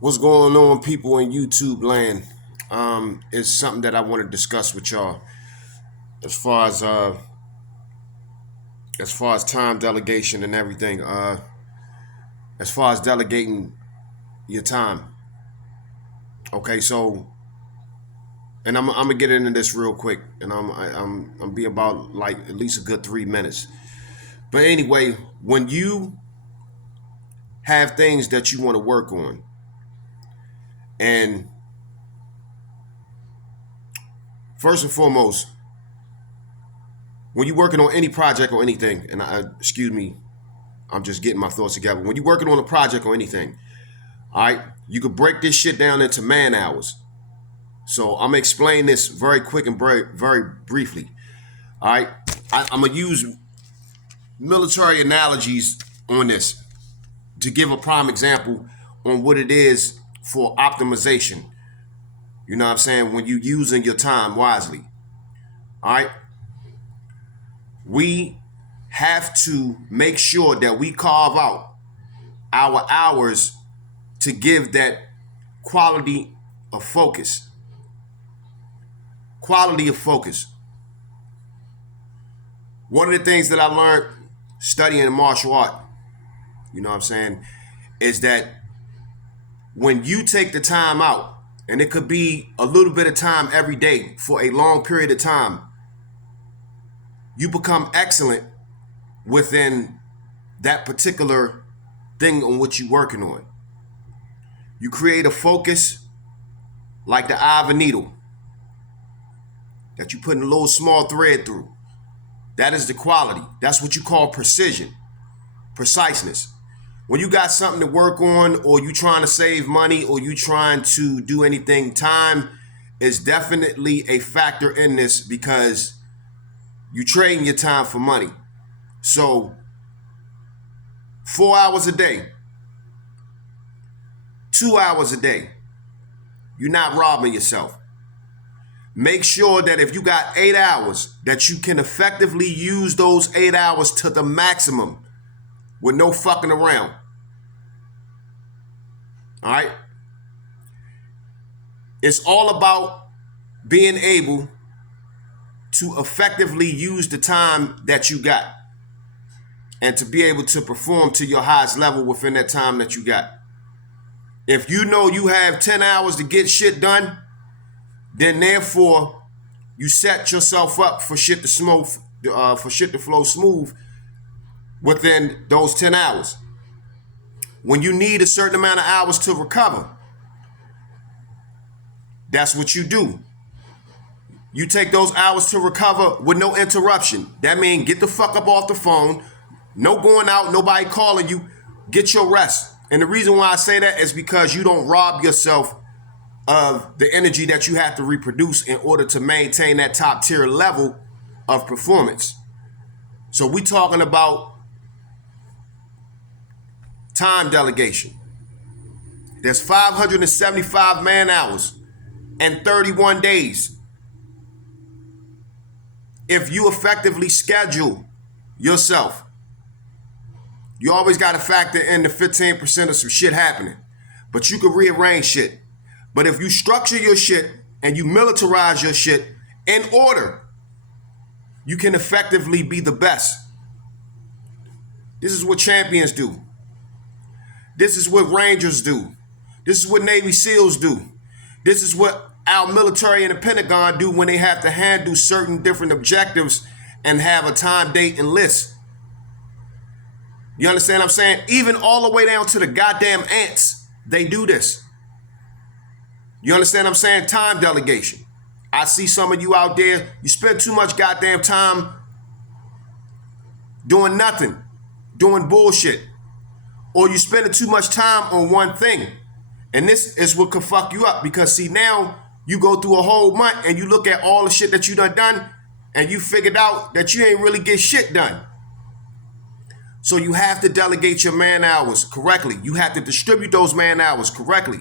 What's going on, people in YouTube land? Is something that I want to discuss with y'all as far as time delegation and everything. As far as delegating your time. Okay, so and I'm gonna get into this real quick, and I'm be about like at least a good 3 minutes. But anyway, when you have things that you want to work on, and first and foremost, when you're working on any project or anything, and excuse me, I'm just getting my thoughts together. When you're working on a project or anything, all right, you could break this shit down into man hours. So I'm gonna explain this very quick and very briefly. All right, I'm gonna use military analogies on this to give a prime example on what it is for optimization. You know what I'm saying? When you're using your time wisely. All right, we have to make sure that we carve out our hours to give that quality of focus. Quality of focus. One of the things that I learned studying martial art, you know what I'm saying, is that when you take the time out, and it could be a little bit of time every day for a long period of time, you become excellent within that particular thing on which you're working on. You create a focus like the eye of a needle that you put in a little small thread through. That is the quality. That's what you call precision, preciseness. When you got something to work on, or you trying to save money, or you trying to do anything, time is definitely a factor in this because you trading your time for money. So 4 hours a day, 2 hours a day, you're not robbing yourself. Make sure that if you got 8 hours, that you can effectively use those 8 hours to the maximum with no fucking around. All right? It's all about being able to effectively use the time that you got and to be able to perform to your highest level within that time that you got. If you know you have 10 hours to get shit done, then therefore you set yourself up for shit to flow smooth within those 10 hours. When you need a certain amount of hours to recover, that's what you do. You take those hours to recover with no interruption. That means get the fuck up off the phone. No going out, nobody calling you. Get your rest. And the reason why I say that is because you don't rob yourself of the energy that you have to reproduce in order to maintain that top tier level of performance. So we talking about time delegation. There's 575 man hours and 31 days. If you effectively schedule yourself, you always got to factor in the 15% of some shit happening, but you can rearrange shit. But if you structure your shit and you militarize your shit in order, you can effectively be the best. This is what champions do. This is what Rangers do. This is what Navy SEALs do. This is what our military and the Pentagon do when they have to handle certain different objectives and have a time, date, and list. You understand what I'm saying? Even all the way down to the goddamn ants, they do this. You understand what I'm saying? Time delegation. I see some of you out there, you spend too much goddamn time doing nothing, doing bullshit. Or you spending too much time on one thing. And this is what could fuck you up, because see, now you go through a whole month and you look at all the shit that you done and you figured out that you ain't really get shit done. So you have to delegate your man hours correctly. You have to distribute those man hours correctly.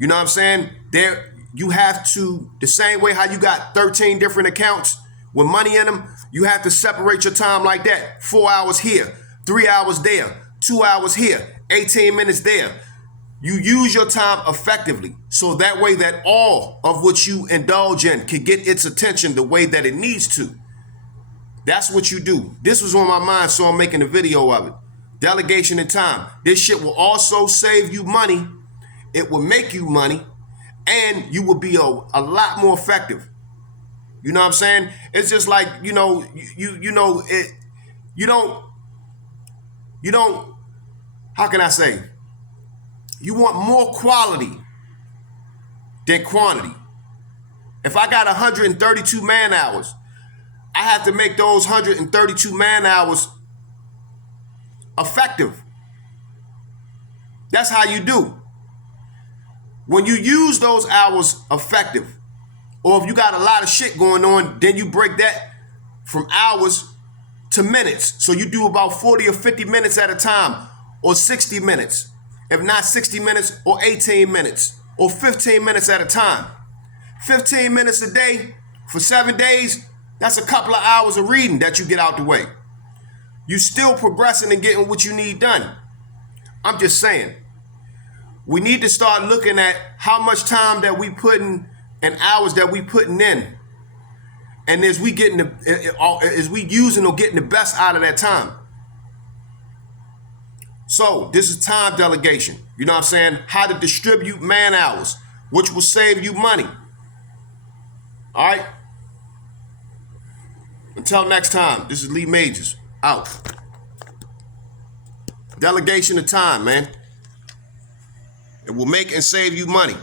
You know what I'm saying? There, you have to, the same way how you got 13 different accounts with money in them, you have to separate your time like that. 4 hours here, 3 hours there, 2 hours here, 18 minutes there. You use your time effectively, so that way that all of what you indulge in can get its attention the way that it needs to. That's what you do. This was on my mind, so I'm making a video of it. Delegation and time. This shit will also save you money. It will make you money, and you will be a lot more effective. You know what I'm saying? It's just like, you don't, how can I say? You want more quality than quantity. If I got 132 man hours, I have to make those 132 man hours effective. That's how you do. When you use those hours effective, or if you got a lot of shit going on, then you break that from hours to minutes. So you do about 40 or 50 minutes at a time, or 60 minutes. If not 60 minutes, or 18 minutes, or 15 minutes at a time. 15 minutes a day for 7 days, that's a couple of hours of reading that you get out the way. You still progressing and getting what you need done. I'm just saying, we need to start looking at how much time that we putting and hours that we putting in, and is we using or getting the best out of that time. So this is time delegation. You know what I'm saying? How to distribute man hours, which will save you money. All right. Until next time, this is Lee Majors, out. Delegation of time, man. It will make and save you money.